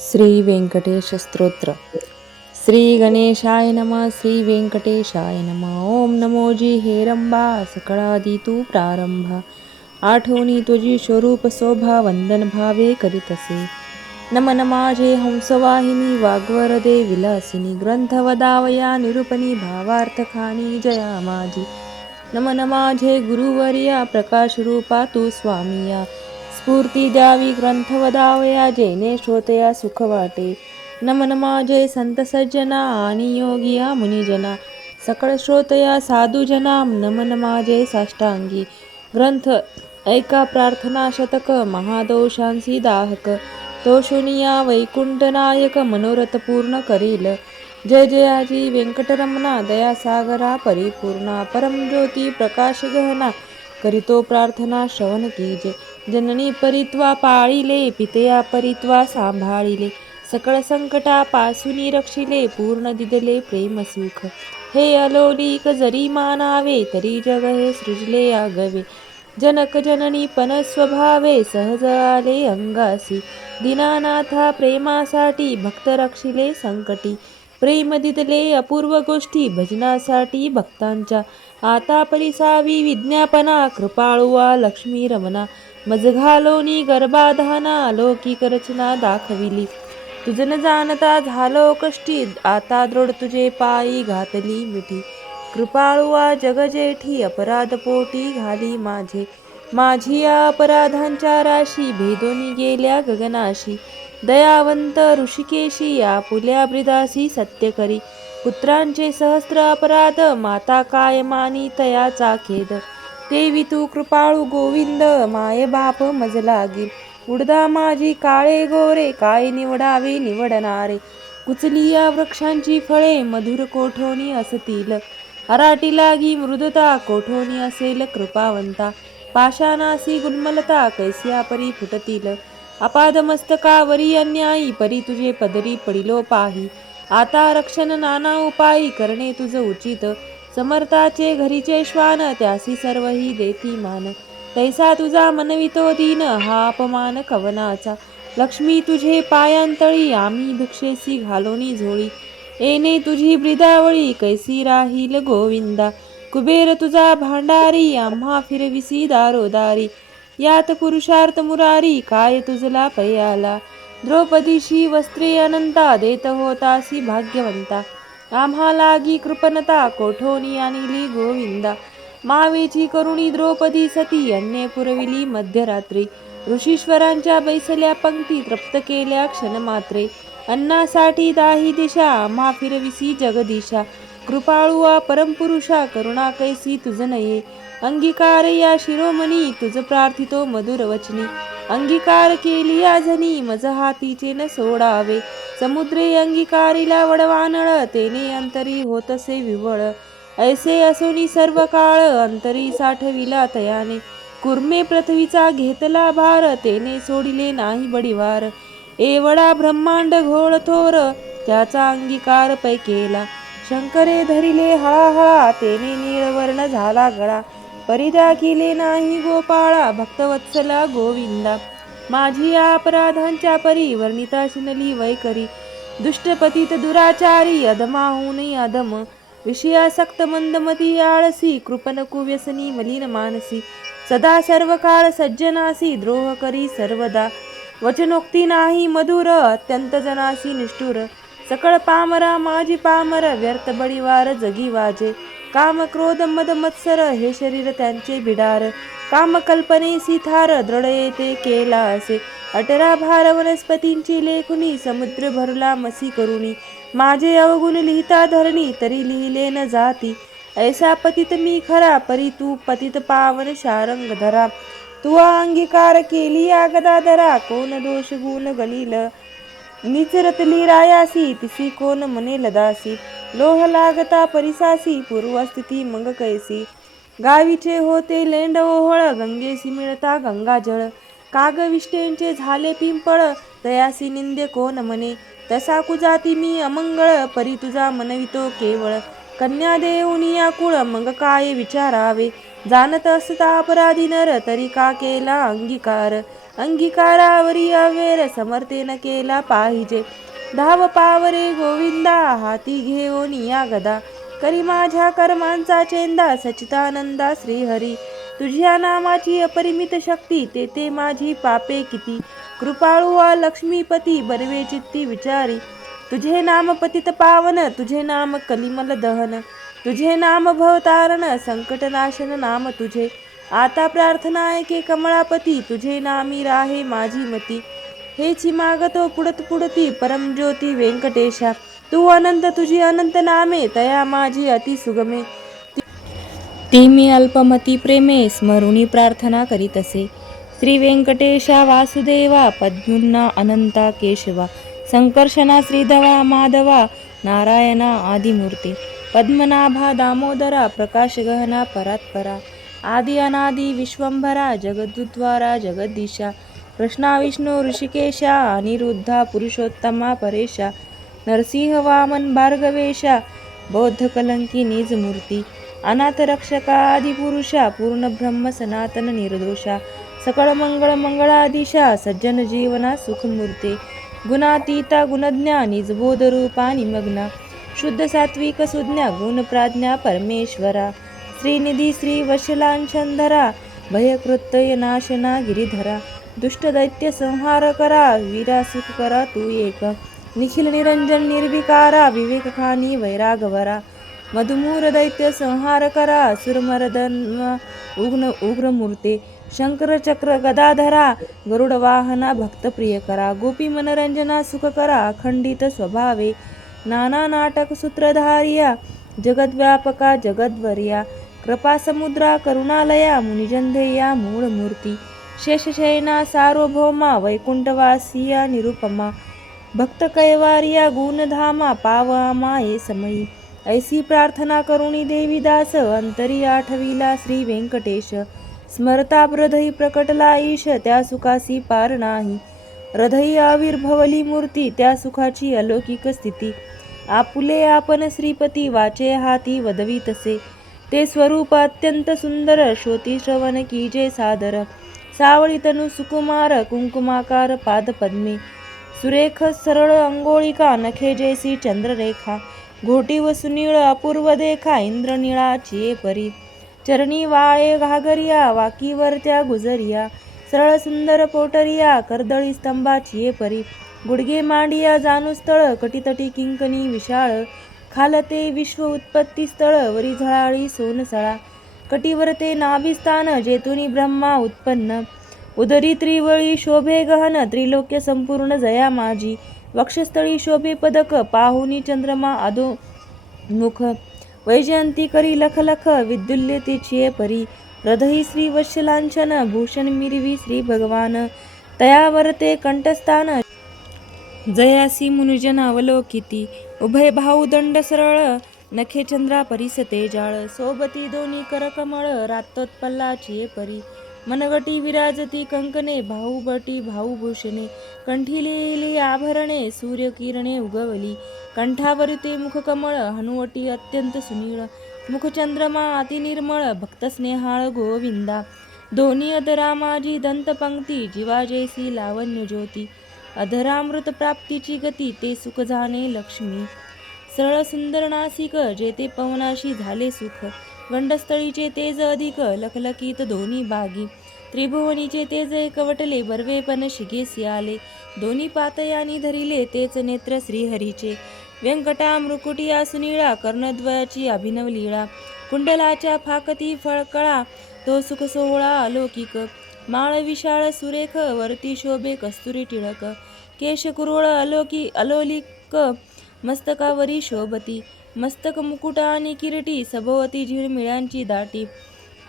श्री व्यंकटेश स्तोत्र. श्री गणेशाय नमः. श्री व्यंकटेशाय नमः. ओम नमो जी हेरंबा सकळादी तू प्रारंभा. आठवणी तुझी स्वरूप शोभा वंदन भावे करीतसे. नमन माझे हंसवाहिनी वाग्वर दे विलासिनी. ग्रंथ वदावया निरूपणी भावार्थ खाणी जया माझी. नमन माझे गुरुवर्या प्रकाश रूपा तू स्वामिया. स्फूर्ती द्यावी ग्रंथ वदावया जेने श्रोतया सुख वाटे. नमन माझे संत सज्जना आणि योगिया मुनिजना. सकळ श्रोतया साधुजना नमन माझे साष्टांगी. ग्रंथ ऐका प्रार्थना शतक महादोषांसी दाहक. तो शुनिया वैकुंठ नायक मनोरथ पूर्ण करील. जय जयाजी व्यंकटरमणा दया सागरा परिपूर्णा. परमज्योती प्रकाश गहना करीतो प्रार्थना श्रवण कीजे. जननी परित्वा पाळिले पितया परित्वा सांभाळिले. सकळ संकटा पासूनी रक्षिले पूर्ण दिदले प्रेम सुख. हे अलोलिक जरी मानावे तरी जग हे सृजले आगवे. जनक जननी पण स्वभावे सहज आले अंगासी. दीनानाथा प्रेमासाठी भक्त रक्षिले संकटी. प्रेम दिदले अपूर्व गोष्टी भजनासाठी भक्तांच्या. आता परिसावी विज्ञापना कृपाळुवा लक्ष्मी रमणा. मज घालोनी गर्भाधाना अलौकिक रचना दाखविली. तुझ न जाणता झालो कष्टी आता दृढ तुझे पायी घातली मिठी. कृपाळुवा जग जेठी अपराध पोटी घाली माझे. माझी या अपराधांच्या राशी भेदोनी गेल्या गगनाशी. दयावंत ऋषिकेशी आपुल्या ब्रिदासी सत्य करी. पुत्रांचे सहस्त्र अपराध माता काय मानी तयाचा खेद. देवी तू कृपाळू गोविंद माये बाप मज लागी. उडदा माझी काळे गोरे काय निवडावे निवडणारे. कुचली या वृक्षांची फळे मधुर कोठोनी असतील. हराटी लागी मृदता कोठोनी असेल कृपावंता. पाषाणासी गुलमलता कैस्या परी फुटतील. अपाद मस्तकावरी अन्यायी परी तुझे पदरी पडिलो पाही. आता रक्षण नाना उपायी करणे तुझ उचित. समर्थाचे घरीचे श्वान त्यासी सर्वही देती मान. तैसा तुझा मनवितो दीन हा अपमान कवनाचा. लक्ष्मी तुझे पायांतळी आम्ही भिक्षेसी घालोनी झोळी. येणे तुझी ब्रिदावळी कैसी राहील गोविंदा. कुबेर तुझा भांडारी आम्हा फिरविसी दारोदारी. यात पुरुषार्थ मुरारी काय तुझला पयाला. द्रौपदीशी वस्त्रे अनंता देत होतासी भाग्यवंता. आम्हा लागी कृपणता कोठोनी आणली गोविंदा. मावेची करुणी द्रौपदी सती अन्य पुरविली मध्यरात्री. ऋषीश्वरांच्या बैसल्या पंक्ती तृप्त केल्या क्षणमात्रे. अन्नासाठी दाही दिशा आम्हा फिरविसी जगदीशा. कृपाळुआ परमपुरुषा करुणा कैसी तुझ नये. अंगीकार या शिरोमणी तुझ प्रार्थितो मधुर वचनी. अंगीकार केली या जनी मज हातीचे न सोडावे. समुद्रे अंगीकारिला वडवानळ तेने अंतरी होतसे विवळ. ऐसे असोनी सर्व काळ अंतरी साठविला तयाने. कुर्मे पृथ्वीचा घेतला भार तेने सोडिले नाही बडिवार. एवढा ब्रह्मांड घोळ थोर त्याचा अंगीकार पै केला. शंकरे धरिले हळाहळा तेने नीळवर्ण झाला गळा. परिदा केले नाही गोपाळा भक्तवत्सला गोविंदा. माझी या अपराधांच्या परी वर्णिता शिनली वैकरी. दुष्टपतीत दुराचारी अधमाहूनही अधम. विषयासक्त मंदमती आळसी कृपण कुव्यसनी मलिन मानसी. सदा सर्व काळ सज्जनासी द्रोह करी सर्वदा. वचनोक्ती नाही मधुर अत्यंत जनासी निष्ठुर. सकळ पामरा माझी पामर व्यर्थ बळीवार जगी वाजे. काम क्रोध मद मत्सर हे शरीर त्यांचे बिडार. काम कल्पनेसी थार दृढ येते केला असे. अटरा भार वनस्पतींची लेखुनी समुद्र भरला मसी करुणी. माझे अवगुण लिहिता धरणी तरी लिहिले न जाती. ऐसा पतित मी खरा परी तू पतित पावन शारंग धरा. तू अंगीकार केली या गदाधरा कोण दोष गुण गणिल. निचरतली रायासी तिसी कोण म्हणेल दासी. लोह लागता परिसासी पूर्वस्थिती मग कैसी. गावीचे होते लेंड ओहळ गंगेसी मिळता गंगाजळ. कागविष्टेंचे झाले पिंपळ तयासी निंदे कोण म्हणे. तसा कुजाती मी अमंगळ परी तुझा मनवितो केवळ. कन्या देऊनी या कुळ मग काय विचारावे. जाणत असता अपराधी नर तरी का केला अंगीकार. अंगीकारावरी अवेर समर्थेन केला पाहिजे. धाव पावरे गोविंदा हाती घेऊन या गदा, करी माझ्या कर्मांचा चेंदा सच्चिदानंदा श्रीहरी. तुझ्या नामाची अपरिमित शक्ती, तेथे माझी पापे किती. कृपाळू लक्ष्मीपती बनवे चित्ती विचारी. तुझे नाम पतित पावन, तुझे नाम कलिमल दहन, तुझे नाम भवतारण संकटनाशन नाम तुझे. आता प्रार्थना ऐके कमळापती, तुझे नामी राहे माझी मती. हेची मागतो पुढत पुढती परमज्योती व्यंकटेशा. तू अनंत तुझी अनंत नामे, तया माझी अति सुगमे. ती मी अल्पमती प्रेमे स्मरुनी प्रार्थना करीत असे. श्री व्यंकटेशा वासुदेवा पद्मुन्ना अनंता केशवा, संकर्षणा श्रीधवा माधवा नारायणा आदिमूर्ती. पद्मनाभा दामोदरा प्रकाशगहना परात्परा, आदि अनादि विश्वंभरा जगदुद्वारा जगदीशा. कृष्णा विष्णू ऋषिकेशा अनिरुद्धा पुरुषोत्तमा परेशा. नरसिंह वामन भार्गवेशा बौद्ध कलंकी निज मूर्ती. अनाथ रक्षका आदिपुरुषा पूर्ण ब्रह्म सनातन निर्दोषा. सकळ मंगळ मंगळाधीशा सज्जन जीवना सुखमूर्ते. गुणातीता गुणज्ञा निजबोध रूपा निमग्ना. शुद्ध सात्विक सुज्ञा गुण प्राज्ञा परमेश्वरा. श्रीनिधी श्री वशलांशनधरा भयकृत्यय नाशना गिरिधरा. दुष्ट दैत्य संहार करा वीरा सुख करा तू एक. निखिल निरंजन निर्विकारा विवेक खानी वैरागवरा. मधुमूर दैत्य संहार करा सुरमरदन उग्र मूर्ते. शंकर चक्र गदाधरा गरुड वाहना भक्त प्रिय करा. गोपी मनरंजना सुख करा अखंडित स्वभावे. नाना नाटक सूत्रधारिया जगद्व्यापका जगद्वर्या. कृपा समुद्रा करुणालया मुनिजनधेया मूळ मूर्ती. शेषशयना सार्वभौमा वैकुंठवासिया निरुपमा. भक्त कैवारिया गुणधामा पावमा ये समयी. ऐसी प्रार्थना करुणी देवीदास अंतरी आठविला श्री व्यंकटेश. स्मरता हृदयी प्रकटला ईश त्या सुखासी पार नाही. हृदयी आविर्भवली मूर्ती त्या सुखाची अलौकिक स्थिती. आपुले आपण श्रीपती वाचे हाती वदवी तसे. ते स्वरूप अत्यंत सुंदर श्रोती श्रवण कीजे सादर. सावळी तनु सुकुमार कुंकुमाकार पाद पद्मे. सुरेख सरळ अंगोळिका नखे जैसी चंद्ररेखा. घोटी व सुनीळ अपूर्व देखा इंद्रनिळाची परी. चरणी वाळे घागरिया वाकीवर त्या गुजरिया. सरळ सुंदर पोटरिया कर्दळी स्तंभाची परी. गुडगे मांडिया जानुस्थळ कटितटी किंकणी विशाळ. खालते विश्व उत्पत्ती स्थळ वरी झळाळी सोनसळा. कटिवर ते नाभिस्थान जेतुनी ब्रह्मा उत्पन्न. उदरी त्रिवळी शोभे गहन त्रिलोक्य संपूर्ण जया माझी. वक्षस्थळी शोभे पदक पाहुनी चंद्रमा अधो मुख. वैजयंती करी लख लख विद्युल्य तिचिये परी. हृदयी श्री वत्सलांछन भूषण मिरवी श्री भगवान. तयावर ते कंठस्थान जयासी मुनुजन अवलोकिती. उभय भाऊ दंड सरळ नखे चंद्रा परिसते जाळ. सोबती दोन्ही करकमळ रातोत्पल्लाची परी. मनगटी विराजती कंकणे भाऊबटी भाऊभूषणे. कंठी लिहिली आभरणे सूर्यकिरणे उगवली. कंठावरी ते मुखकमळ हनुवटी अत्यंत सुनीळ. मुखचंद्रमा अतिनिर्मळ भक्तस्नेहाळ गोविंदा. दोन्ही अधरा माझी दंतपंक्ती जीवा जैसी लावण्य ज्योती. अधरामृत प्राप्तीची गती ते सुख जाणे लक्ष्मी. सरळ सुंदर नासिक जेते पवनाशी झाले सुख. गंडस्थळीचे तेज अधिक लखलखीत दोन्ही बागी. त्रिभुवनीचे तेज एकवटले बर्वेपण शिगेसी आले. दोन्ही पातयानी धरिले तेच नेत्र श्रीहरीचे. व्यंकटा मृकुटिया सुनीळा कर्णद्वयाची अभिनव लीळा. कुंडलाच्या फाकती फळकळा तो सुख सोहळा अलौकिक. माळ विशाळ सुरेख वरती शोभे कस्तुरी टिळक. केश कुरवळ अलोलिक मस्तकावरी शोभती. मस्तक मुकुट आणि किरीटी सभोवती झिळमिळ्यांची दाटी.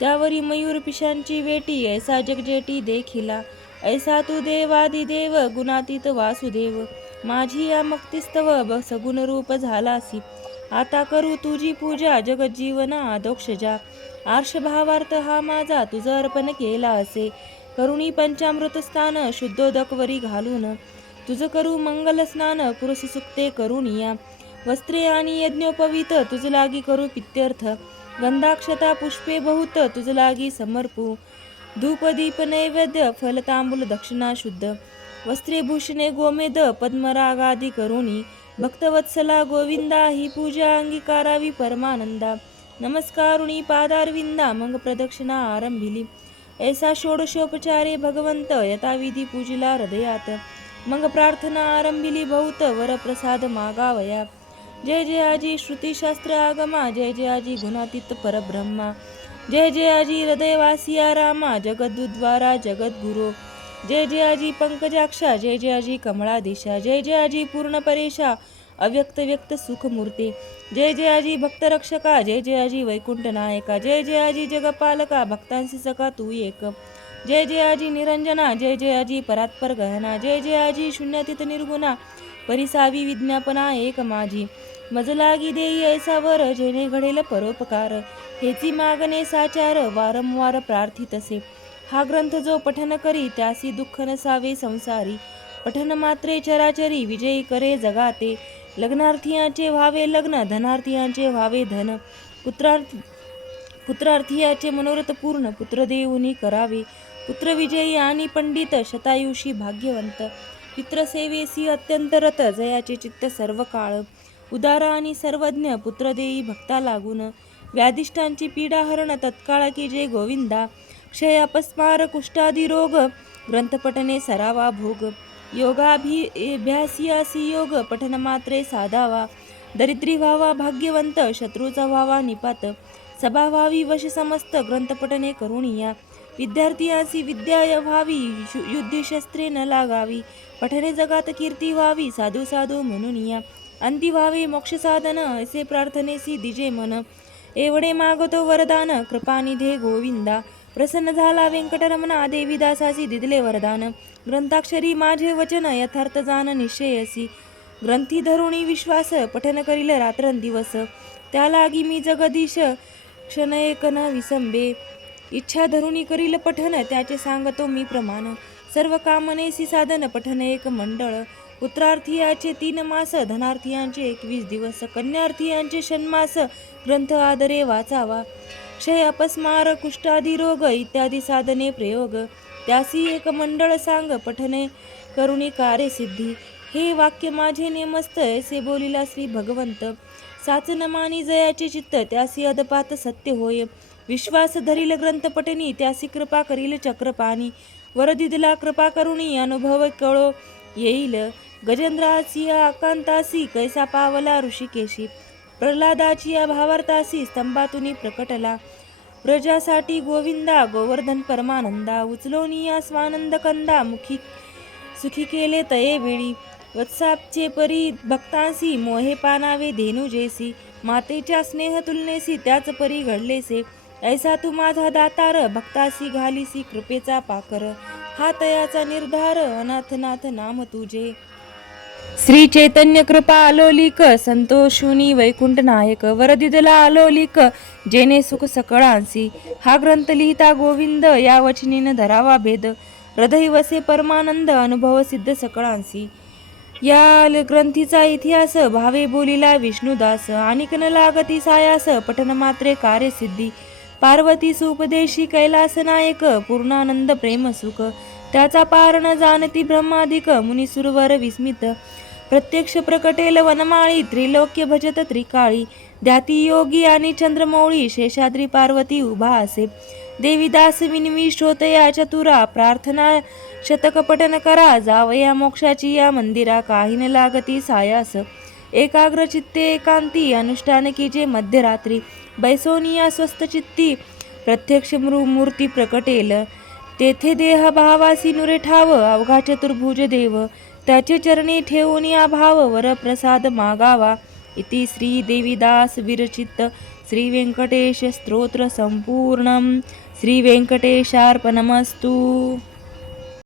त्यावरी मयूर पिशांची वेटी ऐसा जगजेटी देखिला. ऐसा तू देवादिदेव गुणातीत वासुदेव. माझी या मक्तिस्तव सगुण रूप झालासी. आता करू तुझी पूजा जगज्जीवना अधोक्षजा. आर्ष भावार्थ हा माझा तुझ अर्पण केला असे. करुणी पंचामृत स्थान शुद्धोदक वरी घालून. तुझ करू मंगल स्नान पुरुष सुक्ते करुनिया. वस्त्रे आणि यज्ञोपवीत तुझ लागी करू पित्यर्थ. गंधाक्षता पुष्पे बहुत तुझ लागी समर्पू. धूप दीप नैवेद्य फल तांबूल दक्षिणा शुद्ध वस्त्रे भूषणे गोमेद पद्मरागादी करुणी भक्तवत्सला गोविंदा ही पूजा अंगीकारावी परमानंदा नमस्कारुणी पादारविंदा मग प्रदक्षिणा आरंभिली ऐसा षोडशोपचारे भगवंत यथाविधी पूजिला हृदयात मग प्रार्थना आरंभिली बहुत वर प्रसाद मागावया जय जय आजी श्रुतीशास्त्र आगमा जय जय आजी गुणातीत परब्रह्मा जय जय आजी हृदयवासिया रामा जगद्द्वारा जगद्गुरो जय जय आजी पंकजाक्षा जय जय आजी कमळाधीशा जय जय आजी पूर्ण परेशा अव्यक्त व्यक्त सुखमूर्ती जय जय आजी भक्तरक्षका जय जय आजी वैकुंठ नायका जय जय आजी जगपालका भक्तांशी सखा तू एक जय जय आजी निरंजना जय जय आजी परात्पर गहना जय जय आजी शून्यातीत निर्गुणा परिसावी विज्ञापना एक माझी मज लागी देई ऐसा वर जेणे घडेल परोपकार हेची मागणे साचार वारंवार प्रार्थितसे हा ग्रंथ जो पठन करी त्यासी दुःख नसावे संसारी पठन मात्रे चराचरी विजयी करे जगाते लग्नार्थीयांचे व्हावे लग्न धनार्थीयांचे व्हावे धन पुत्रार्थीयाचे मनोरथ पूर्ण पुत्रदेवनी करावे पुत्रविजयी आणि पंडित शतायुषी भाग्यवंत पित्रसेवेसी अत्यंत रत जयाचे चित्त सर्व काळ उदारा आणि सर्वज्ञ पुत्रदेयी भक्ता लागून व्याधिष्ठांची पीडा हरण तत्काळ की जय गोविंदा क्षय अपस्मार कुष्ठादी रोग ग्रंथपठने सरावा भोग योगाभ्यासियासी योग पठन मात्रे साधावा दरिद्री व्हावा भाग्यवंत शत्रूचा व्हावा निपात सभा व्हावी वश समस्त ग्रंथपठने करुणिया विद्यार्थीयांसी विद्या व्हावी युद्धशस्त्रे न लागावी पठने जगात कीर्ती व्हावी साधू साधू म्हणून या अंती व्हावे मोक्ष साधन असे प्रार्थनेसी दिजे मन एवढे मागतो वरदान कृपानिधे गोविंदा प्रसन्न झाला व्यंकटरमणा देवीदासासी दिदले वरदान ग्रंथाक्षरी माझे वचन यथार्थ जाण निश्चयसी ग्रंथी धरुणी विश्वास पठन करील रात्रंदिवस त्या लागी मी जगदीश क्षण एक न विसंबे इच्छा धरुणी करील पठन त्याचे सांगतो मी प्रमाण सर्व कामनेसी साधन पठन एक मंडळ पुत्रार्थीयाचे 3 मास धनार्थीयांचे 21 दिवस कन्यार्थीयांचे षण्मास ग्रंथ आदरे वाचावा क्षय अपस्मार कुष्ठादी रोग इत्यादी साधने प्रयोग त्यासी एक मंडळ सांग पठने करुणी कार्य सिद्धी हे वाक्य माझे नेमस्त असे बोलिला श्री भगवंत साचन मानी जयाचे चित्त त्यासी अदपात सत्य होय विश्वास धरील ग्रंथपठनी त्यासी कृपा करील चक्रपाणी वरदिदला कृपा करुणी अनुभव कळो येईल गजेंद्राची आकांतासी कैसा पावला ऋषिकेशी प्रल्हादाची भावार्थासी स्तंभातुनी प्रकटला प्रजासाठी गोविंदा गोवर्धन परमानंदा उचलोनिया स्वानंद कंदा मुखी सुखी केले तये वेळी वत्सापचे परी भक्तांसी मोहे पानावे धेनु जेसी मातेच्या स्नेह तुलनेसी त्याच परी घडलेसे ऐसा तू माझा दातार भक्तासी घालीसी कृपेचा पाकर हा तयाचा निर्धार अनाथनाथ नाम तुझे श्री चैतन्य कृपा आलोलिक संतोषुनी वैकुंठ नायक वरदिदला आलोलिक जेने सुख सकळांसी हा ग्रंथ लिहिता गोविंद या वचनीन धरावा भेद हृदय वसे परमानंद अनुभव सिद्ध सकळांसी या ग्रंथीचा इतिहास भावे बोलिला विष्णुदास आणिकन लागती सायास पठन मात्रे कार्य सिद्धी पार्वती सुपदेशी कैलास नायक पूर्णानंद प्रेम सुख त्याचा पार न जाणती ब्रह्मादिक मुनिसुरवर विस्मित प्रत्यक्ष प्रकटेल वनमाळी त्रिलोक्य भजत त्रिकाळी ध्याती योगी आणि चंद्रमौळी शेषाद्री पार्वती उभा असे देवीदास विनवी श्रोतया चतुरा प्रार्थना शतक पठन करा जावया मोक्षाची या मंदिरा काही न लागती सायास एकाग्र चित्ते एकांती अनुष्ठान कीजे मध्यरात्री बैसोनिया स्वस्थ चित्ती प्रत्यक्ष मूर्ती प्रकटेल तेथे देह भावासी नुरे ठाव अवघा चतुर्भुज देव त्याचे चरणी ठेवून या भाव वर प्रसाद मागावा इति श्री देवीदास विरचित श्री व्यंकटेश स्तोत्र संपूर्णम श्री व्यंकटेशार्पणमस्तु।